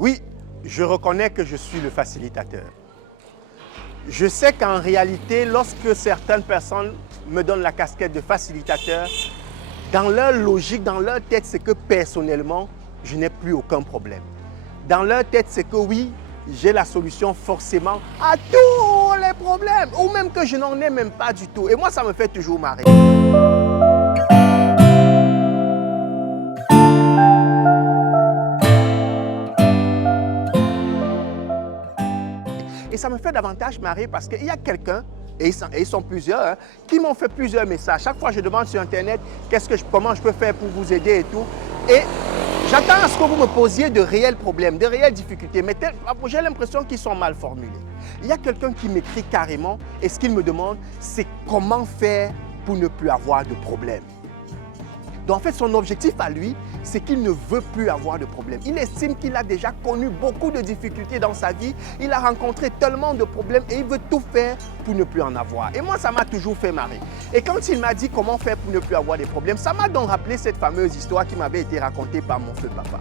Oui, je reconnais que je suis le facilitateur. Je sais qu'en réalité, lorsque certaines personnes me donnent la casquette de facilitateur, dans leur logique, dans leur tête, c'est que personnellement, je n'ai plus aucun problème. Dans leur tête, c'est que oui, j'ai la solution forcément à tous les problèmes, ou même que je n'en ai même pas du tout. Et moi, ça me fait toujours marrer. Et ça me fait davantage marrer parce qu'il y a quelqu'un, et ils sont plusieurs, hein, qui m'ont fait plusieurs messages. Chaque fois, je demande sur Internet comment je peux faire pour vous aider et tout. Et j'attends à ce que vous me posiez de réels problèmes, de réelles difficultés. Mais j'ai l'impression qu'ils sont mal formulés. Il y a quelqu'un qui m'écrit carrément et ce qu'il me demande, c'est comment faire pour ne plus avoir de problèmes. Donc en fait, son objectif à lui, c'est qu'il ne veut plus avoir de problèmes. Il estime qu'il a déjà connu beaucoup de difficultés dans sa vie. Il a rencontré tellement de problèmes et il veut tout faire pour ne plus en avoir. Et moi, ça m'a toujours fait marrer. Et quand il m'a dit comment faire pour ne plus avoir de problèmes, ça m'a donc rappelé cette fameuse histoire qui m'avait été racontée par mon feu papa.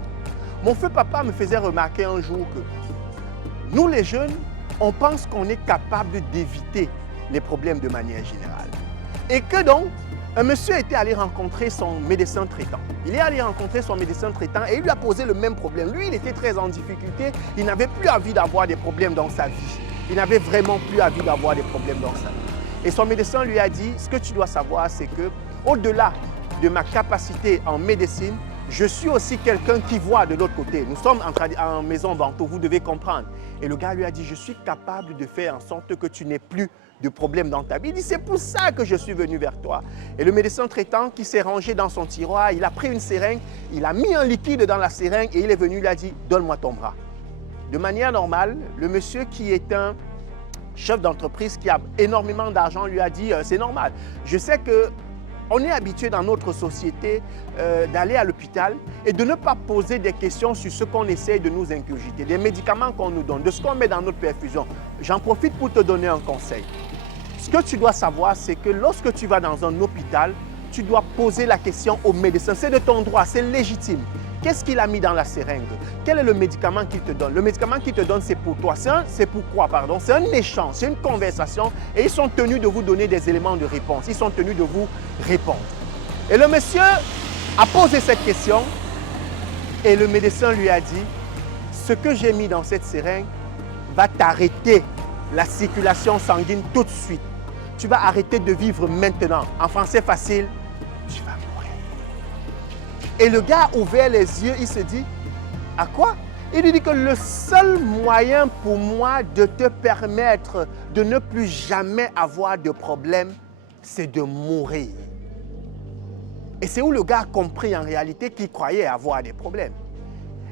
Mon feu papa me faisait remarquer un jour que nous, les jeunes, on pense qu'on est capable d'éviter les problèmes de manière générale. Et que donc, un monsieur était allé rencontrer son médecin traitant. Il est allé rencontrer son médecin traitant et il lui a posé le même problème. Lui, il était très en difficulté. Il n'avait plus envie d'avoir des problèmes dans sa vie. Il n'avait vraiment plus envie d'avoir des problèmes dans sa vie. Et son médecin lui a dit, ce que tu dois savoir, c'est que au-delà de ma capacité en médecine, je suis aussi quelqu'un qui voit de l'autre côté. Nous sommes en maison Banto, vous devez comprendre. Et le gars lui a dit, je suis capable de faire en sorte que tu n'aies plus de problème dans ta vie. Il dit, c'est pour ça que je suis venu vers toi. Et le médecin traitant qui s'est rangé dans son tiroir, il a pris une seringue, il a mis un liquide dans la seringue et il est venu, il a dit, donne-moi ton bras. De manière normale, le monsieur qui est un chef d'entreprise qui a énormément d'argent lui a dit, c'est normal. Je sais que on est habitué dans notre société d'aller à l'hôpital et de ne pas poser des questions sur ce qu'on essaie de nous ingurgiter, des médicaments qu'on nous donne, de ce qu'on met dans notre perfusion. J'en profite pour te donner un conseil. Ce que tu dois savoir, c'est que lorsque tu vas dans un hôpital, tu dois poser la question au médecin. C'est de ton droit, c'est légitime. Qu'est-ce qu'il a mis dans la seringue? Quel est le médicament qu'il te donne? Le médicament qu'il te donne, c'est pour toi. C'est pourquoi, pardon? C'est un échange, c'est une conversation et ils sont tenus de vous donner des éléments de réponse. Ils sont tenus de vous répondre. Et le monsieur a posé cette question et le médecin lui a dit, ce que j'ai mis dans cette seringue va t'arrêter la circulation sanguine tout de suite. Tu vas arrêter de vivre maintenant. En français facile, tu vas mourir. Et le gars a ouvert les yeux, il se dit, à quoi? Il lui dit que le seul moyen pour moi de te permettre de ne plus jamais avoir de problème, c'est de mourir. Et c'est où le gars a compris en réalité qu'il croyait avoir des problèmes.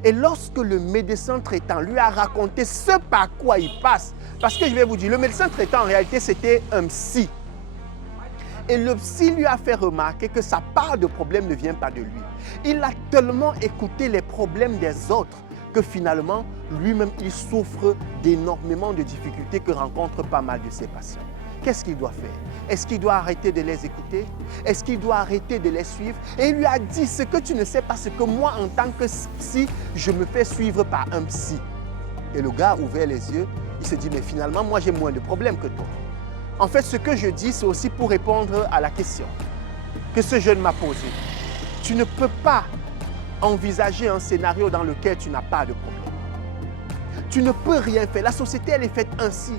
Et lorsque le médecin traitant lui a raconté ce par quoi il passe, parce que je vais vous dire, le médecin traitant en réalité c'était un psy. Et le psy lui a fait remarquer que sa part de problème ne vient pas de lui. Il a tellement écouté les problèmes des autres que finalement, lui-même, il souffre d'énormément de difficultés que rencontrent pas mal de ses patients. Qu'est-ce qu'il doit faire? Est-ce qu'il doit arrêter de les écouter? Est-ce qu'il doit arrêter de les suivre? Et il lui a dit, ce que tu ne sais pas, c'est que moi, en tant que psy, je me fais suivre par un psy. Et le gars a ouvert les yeux, il se dit, mais finalement, moi, j'ai moins de problèmes que toi. En fait, ce que je dis, c'est aussi pour répondre à la question que ce jeune m'a posée. Tu ne peux pas envisager un scénario dans lequel tu n'as pas de problème. Tu ne peux rien faire. La société, elle est faite ainsi.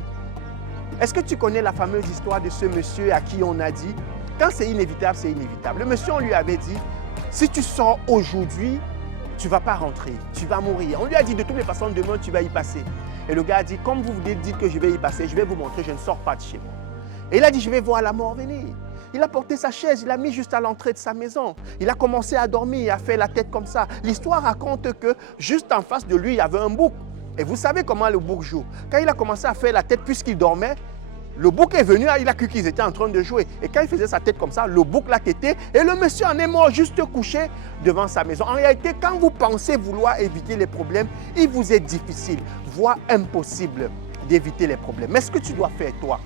Est-ce que tu connais la fameuse histoire de ce monsieur à qui on a dit, quand c'est inévitable, c'est inévitable. Le monsieur, on lui avait dit, si tu sors aujourd'hui, tu ne vas pas rentrer, tu vas mourir. On lui a dit, de toutes les façons, demain, tu vas y passer. Et le gars a dit, comme vous vous dites que je vais y passer, je vais vous montrer, je ne sors pas de chez moi. Et il a dit, je vais voir la mort venir. Il a porté sa chaise, il l'a mis juste à l'entrée de sa maison. Il a commencé à dormir, il a fait la tête comme ça. L'histoire raconte que juste en face de lui, il y avait un bouc. Et vous savez comment le bouc joue. Quand il a commencé à faire la tête puisqu'il dormait, le bouc est venu, il a cru qu'ils étaient en train de jouer. Et quand il faisait sa tête comme ça, le bouc l'a tété et le monsieur en est mort juste couché devant sa maison. En réalité, quand vous pensez vouloir éviter les problèmes, il vous est difficile, voire impossible d'éviter les problèmes. Mais ce que tu dois faire, toi,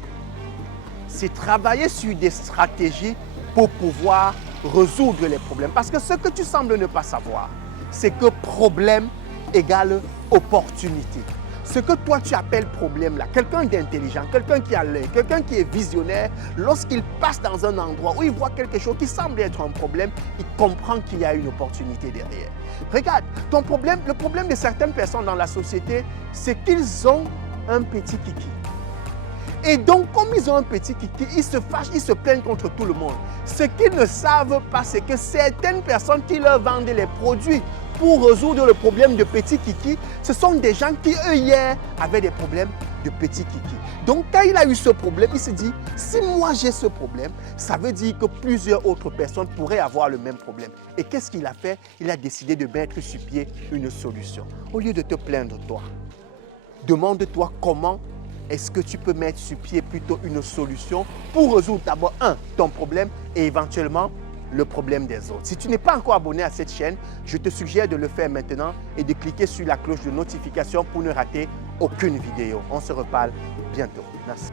c'est travailler sur des stratégies pour pouvoir résoudre les problèmes. Parce que ce que tu sembles ne pas savoir, c'est que problème, égale opportunité. Ce que toi tu appelles problème là, quelqu'un d'intelligent, quelqu'un qui a l'œil, quelqu'un qui est visionnaire, lorsqu'il passe dans un endroit où il voit quelque chose qui semble être un problème, il comprend qu'il y a une opportunité derrière. Regarde, ton problème, le problème de certaines personnes dans la société, c'est qu'ils ont un petit kiki. Et donc, comme ils ont un petit kiki, ils se fâchent, ils se plaignent contre tout le monde. Ce qu'ils ne savent pas, c'est que certaines personnes qui leur vendent les produits pour résoudre le problème de petit kiki, ce sont des gens qui, eux, hier, avaient des problèmes de petit kiki. Donc, quand il a eu ce problème, il se dit, si moi j'ai ce problème, ça veut dire que plusieurs autres personnes pourraient avoir le même problème. Et qu'est-ce qu'il a fait? Il a décidé de mettre sur pied une solution. Au lieu de te plaindre, toi, demande-toi comment est-ce que tu peux mettre sur pied plutôt une solution pour résoudre d'abord, ton problème et éventuellement le problème des autres. Si tu n'es pas encore abonné à cette chaîne, je te suggère de le faire maintenant et de cliquer sur la cloche de notification pour ne rater aucune vidéo. On se reparle bientôt. Merci.